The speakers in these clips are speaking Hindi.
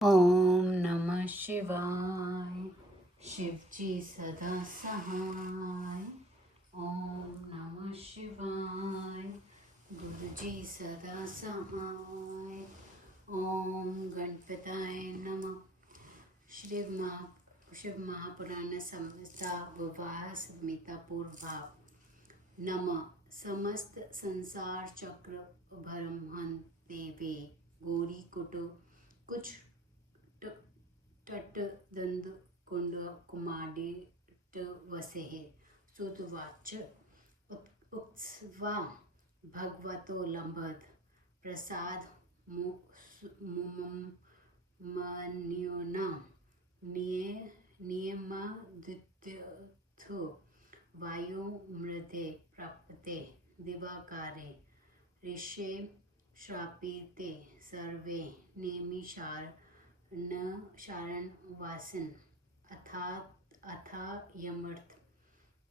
ओम नमः शिवाय। शिवजी सदा सहाय। ओम नमः शिवाय। गुरुजी सदा सहाय। ओम गणपताय नमः। शिव महापुराण संहिता विवाह संहिता पूर्वभाव। नमः समस्त संसार चक्र ब्रह्मण देवे गौरी कुछ तट दंद कुंड कुमाडिट वसे सुतवाच उत्सवा भगवतो लंबद प्रसाद मुमम मन्युना नियमादित्यथो वायु मृदे प्राप्ते दिवाकारे ऋषे श्रापिते सर्वे नेमिषार न शारण वासन अथा यमर्थ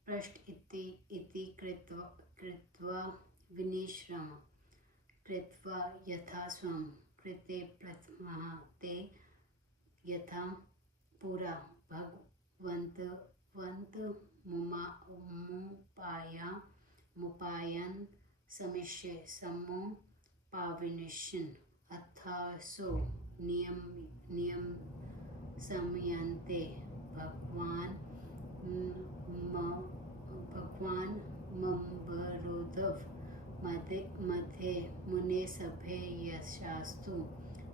पृष्ठ इति कृत्वा विनिश्रम कृत्वा यथा स्वं कृते प्रथमः ते यथा पुरा भगवन्त मुपायान् समिष्य समो पाविनिशन अथासो नियम समयन्ते भगवान मम्बरोधव मध्ये मुने सभे यशास्तु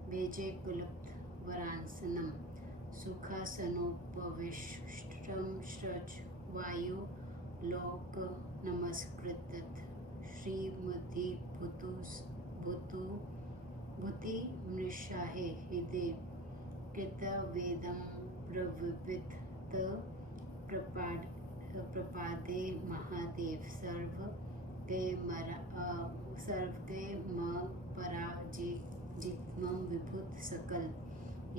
बेजे कुलप्त वरांसनम सुखासनोपविष्टम स्रज वायु लोक नमस्कृतत श्रीमती भूति मृषाहे हृदय कृतवेदं प्रविवित प्रपादे महादेव सर्व गए म पराजितमं विभुत सकल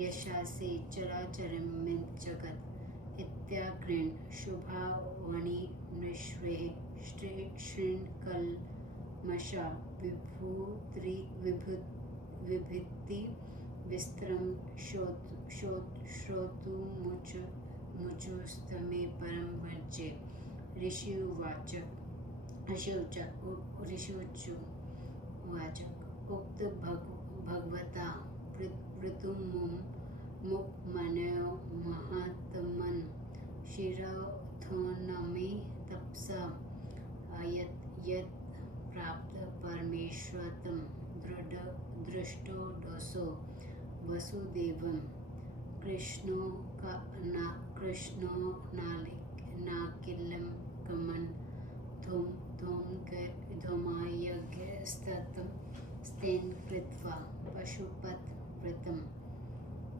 यशासे चराचरमित जगत इत्याग्रेण शुभावणि नृष्वे श्रृण्कल्मषा विभूति विस्त्रम श्रोतुमुचुस्तमे परम भजे ऋषिवचु उक्त भगवता ऋतुमुम मुक्मनयो महात्मन शिरोथोनमे तपसा यत् प्राप्त परमेश्वरतम दृष्टो दोषो वसुदेवम कृष्णो नाकिलम कमन धूमायज्ञस्ततं स्तेन कृत्वा पशुपत व्रतं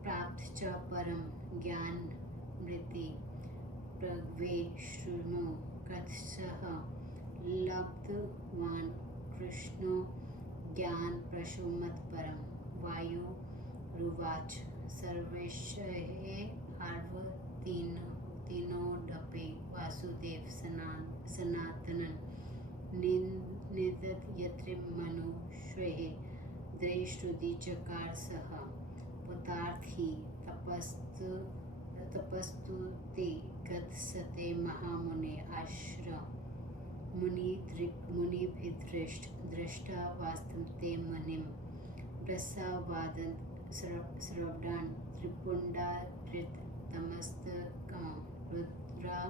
प्राप्त च परम ज्ञानमृति प्रज्ञे शृणु कथसः लब्धवान् कृष्णो ज्ञान प्रशुमत परम वायु रुवाच सर्वेशहे तीनोडपे वासुदेव सनातनन निदत यत्रिम मनुष्ये द्रैश्रुति चकार सह पुतार्थी तपस्तु ते गतसते महामुने आश्रम मुनिभिर्दृष्टा वास्तवते मनिम प्रसावादन श्रवणान त्रिपुंडारित तमस्तकां रुद्रा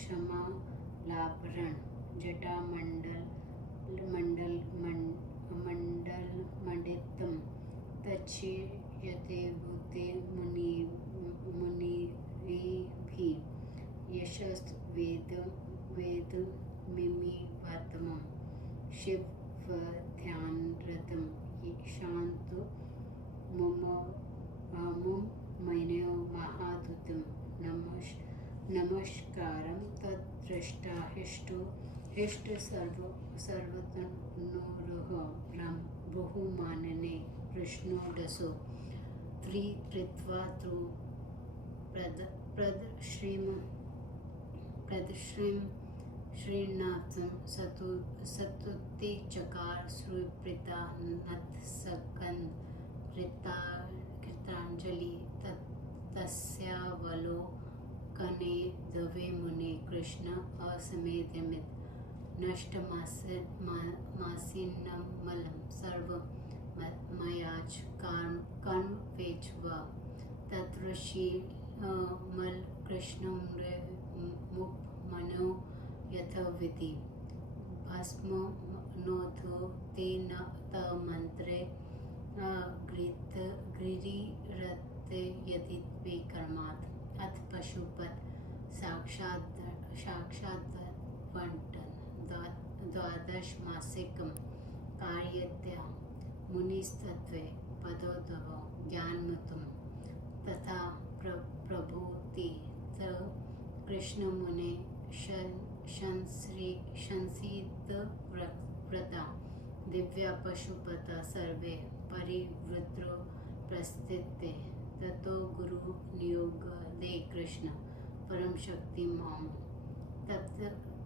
श्रमालाभरण जटामण्डलमण्डितं तच्छ्रियते भूते मुनिभिः यशस्त वेदमिमिवतमं शिवध्यानरतं शान्तु मुमयो महादूतं नमस्कारं तद्दृष्टा हृष्ट सर्वतनुरुह बहुमानने कृष्णोडसो कृत्वा तु प्रदश्रीं श्रीनाथं सतुति चकार श्रुप्रीता नथ सकन कृतांजलि तस्यावलोकने दवे मुने कृष्ण असमेध्यमित नष्टमासीन्नं मलं सर्वमयाच कर्णवेच्व तत्र श्रीमल्कृष्णमुपमनो यथाविधि भस्मनोऽथो तेन तमन्त्रे गिरिरते यदित्वे कर्मात् अथ पशुपत साक्षाद्वंटन द्वादशमासिकं कार्यत्या मुनिस्तत्त्वे पदोद्भव ज्ञानमुतं तथा प्रभूति स कृष्णमुने शंसितव्रता दिव्या पशुपता सर्वे परिवृत्रो प्रस्थिते ततो गुरु नियोग दे कृष्ण परम शक्ति माम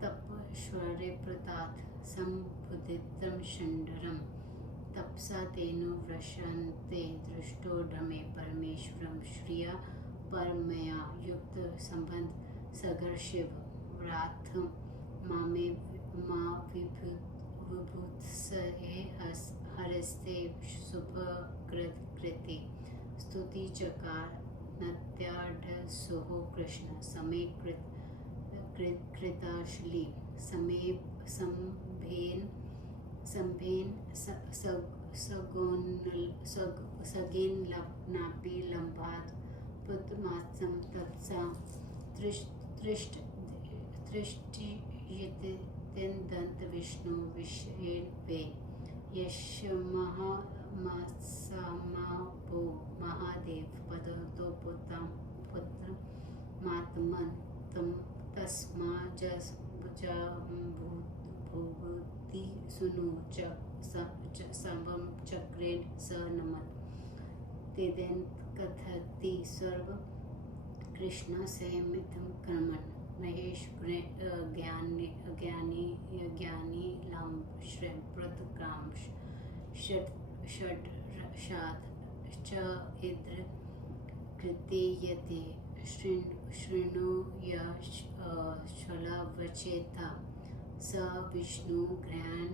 तपश्वरे प्रतात् संबुद्धितं षण्डरं तपसा तेनो वृषन्ते दृष्टो ढमे परमेश्वरं श्रिया परमया युक्त संबंध सगर शिव व्राथ मामे मा विभूत्सहे हरस्ते सुभकृते स्तुति चकार नत्याढसोः कृष्ण समे कृताशली समे संभेन सगेन नापि लंबात् पुत्रमात्सं तत्सा तृष्टियते दंत विष्णु विषयेन वे यशमहमसमापो महादेव पदतो पुत्र मातमन तम तस्मा भूभूति सुनु संभम चक्रेण स नमत तेदेन कथति सर्व कृष्ण संयमितं कर्मन् महेश ज्ञानी लाम श्रेम प्रतक्राम षड्शाद च इद्र कृते यते शृणुयशलावचेता स विष्णु घ्राण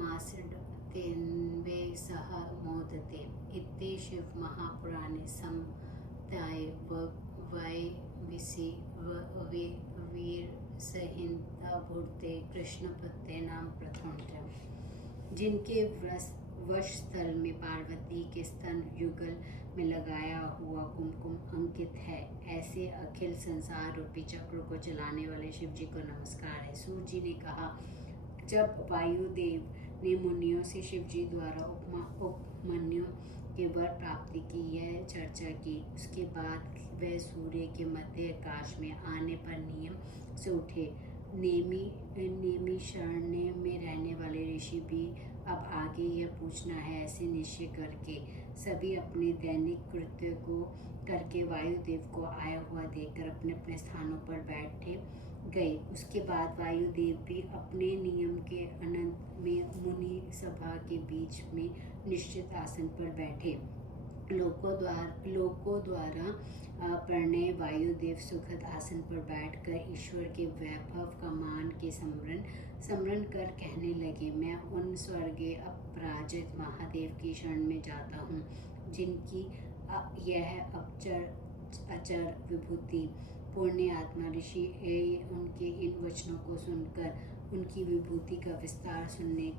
मासड तेन्वे सह मोदते इत्ते शिव महापुराणे संहिताये वैविसि वीर संहिताभूते कृष्णपत्ते नाम प्रथमतम जिनके वश स्थल में पार्वती के स्तन युगल में लगाया हुआ कुमकुम अंकित है ऐसे अखिल संसार रूपी चक्र को चलाने वाले शिव जी को नमस्कार है। सूर्य जी ने कहा, जब वायुदेव ने मुनियों से शिव जी द्वारा उपमन्यु के वर प्राप्ति की यह चर्चा की, उसके बाद वह सूर्य के मध्य आकाश में आने पर नियम से उठे। नेमी शरण में रहने वाले ऋषि भी अब आगे यह पूछना है ऐसे निश्चय करके सभी अपने दैनिक कृत्य को करके वायुदेव को आया हुआ देखकर अपने अपने स्थानों पर बैठे गए। उसके बाद वायुदेव भी अपने नियम के अनंत में मुनि सभा के बीच में निश्चित आसन पर बैठे। लोकों द्वारा प्रणय वायुदेव सुखद आसन पर बैठकर ईश्वर के वैभव का मान के स्मरण कर कहने लगे, मैं उन स्वर्गीय अपराजित महादेव की शरण में जाता हूँ जिनकी यह अचर विभूति पुण्य आत्मा ऋषि उनके इन वचनों को सुनकर उनकी विभूति का विस्तार सुनने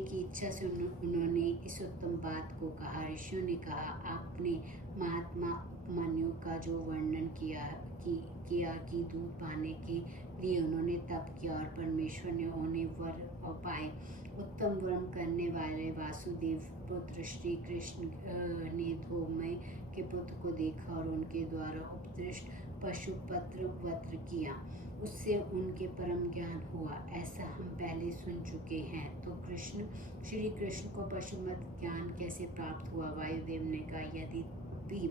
की इच्छा से उन्होंने इस उत्तम बात को कहा। ऋषियों ने कहा, आपने महात्मा उपमन्यु का जो वर्णन किया कि दूध पाने के लिए उन्होंने तप किया और परमेश्वर ने उन्हें वर पाए। उत्तम वर्म करने वाले वासुदेव पुत्र श्री कृष्ण ने धोमय के पुत्र को देखा और उनके द्वारा उपदिष्ट पशुपत्र वत्र किया, उससे उनके परम ज्ञान हुआ, ऐसा हम पहले सुन चुके हैं। तो श्री कृष्ण को पशुमत ज्ञान कैसे प्राप्त हुआ? वायुदेव ने कहा, यदि भी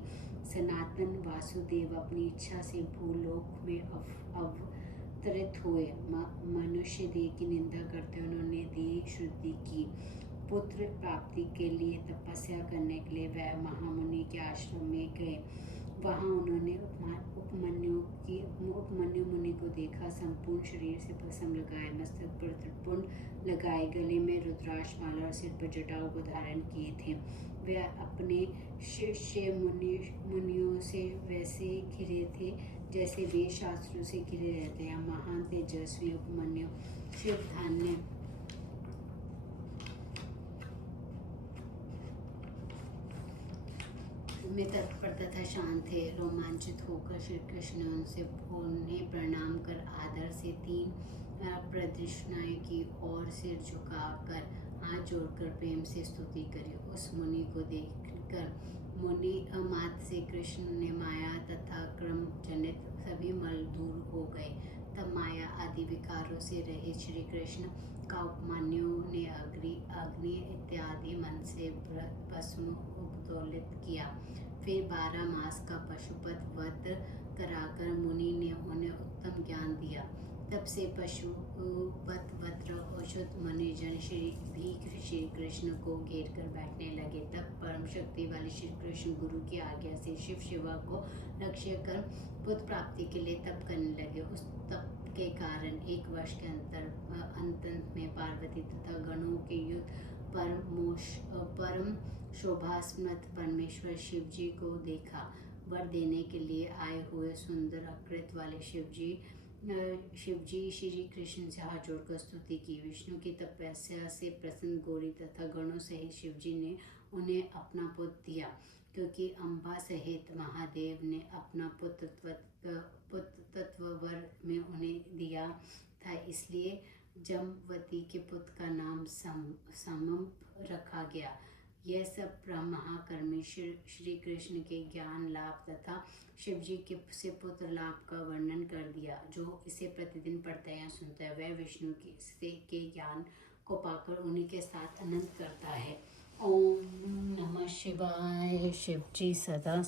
सनातन वासुदेव अपनी इच्छा से भूलोक में अवतरित हुए, मनुष्य देह की निंदा करते उन्होंने देह शुद्धि की पुत्र प्राप्ति के लिए तपस्या करने के लिए वह महामुनि के आश्रम में गए। वहाँ उन्होंने उपमन्यु मुनि को देखा। संपूर्ण शरीर से भस्म लगाए, मस्तक पर त्रिपुंड लगाए, गले में रुद्राक्ष माला और सिर पर जटाओं को धारण किए थे। वे अपने शिष्य मुनियों से वैसे घिरे थे जैसे वेद शास्त्रों से घिरे रहते हैं। महान तेजस्वी उपमन्यु शिव धान्य में तत्पर तथा शांत थे। रोमांचित होकर श्री कृष्ण ने उन्हें प्रणाम कर आदर से 3 प्रदक्षिणाएं की और सिर झुकाकर हाथ जोड़कर प्रेम से स्तुति करी। उस मुनि को देखकर मुनि मात से कृष्ण ने माया तथा क्रम जनित सभी मल दूर हो गए। तब माया आदि विकारों से रहित श्री कृष्ण का उपमन्यु ने अग्नि इत्यादि मन से भस्म उपदोलित किया। फिर 12 मास का पशुपत व्रत कराकर मुनि ने उन्हें उत्तम ज्ञान दिया। तब से पशुपत व्रत औषध मनुजन श्री कृष्ण को घेर कर बैठने लगे। तब परम शक्ति वाले श्री कृष्ण गुरु की आज्ञा से शिव शिवा को लक्ष्य कर पुत्र प्राप्ति के लिए तप करने लगे। उस तप के कारण 1 वर्ष के अंत में पार्वती तथा गणों के युद्ध परम शोभास्मृत परमेश्वर शिव जी को देखा। वर देने के लिए आए हुए सुंदर आकृति वाले शिव जी श्री कृष्ण से हाथ जोड़कर स्तुति की। विष्णु की तपस्या से प्रसन्न गौरी तथा गणों सहित शिव जी ने उन्हें अपना पुत्र दिया। क्योंकि अम्बा सहित महादेव ने अपना पुत्रत्व वर में उन्हें दिया था, इसलिए जमवती के पुत्र का नाम समंप रखा गया। यह सब महाकर्मी श्री कृष्ण के ज्ञान लाभ तथा शिव जी से पुत्र लाभ का वर्णन कर दिया। जो इसे प्रतिदिन पढ़ता है या सुनता है वह विष्णु के ज्ञान को पाकर उन्हीं के साथ आनंद करता है। ओम नमः शिवाय। शिव जी सदा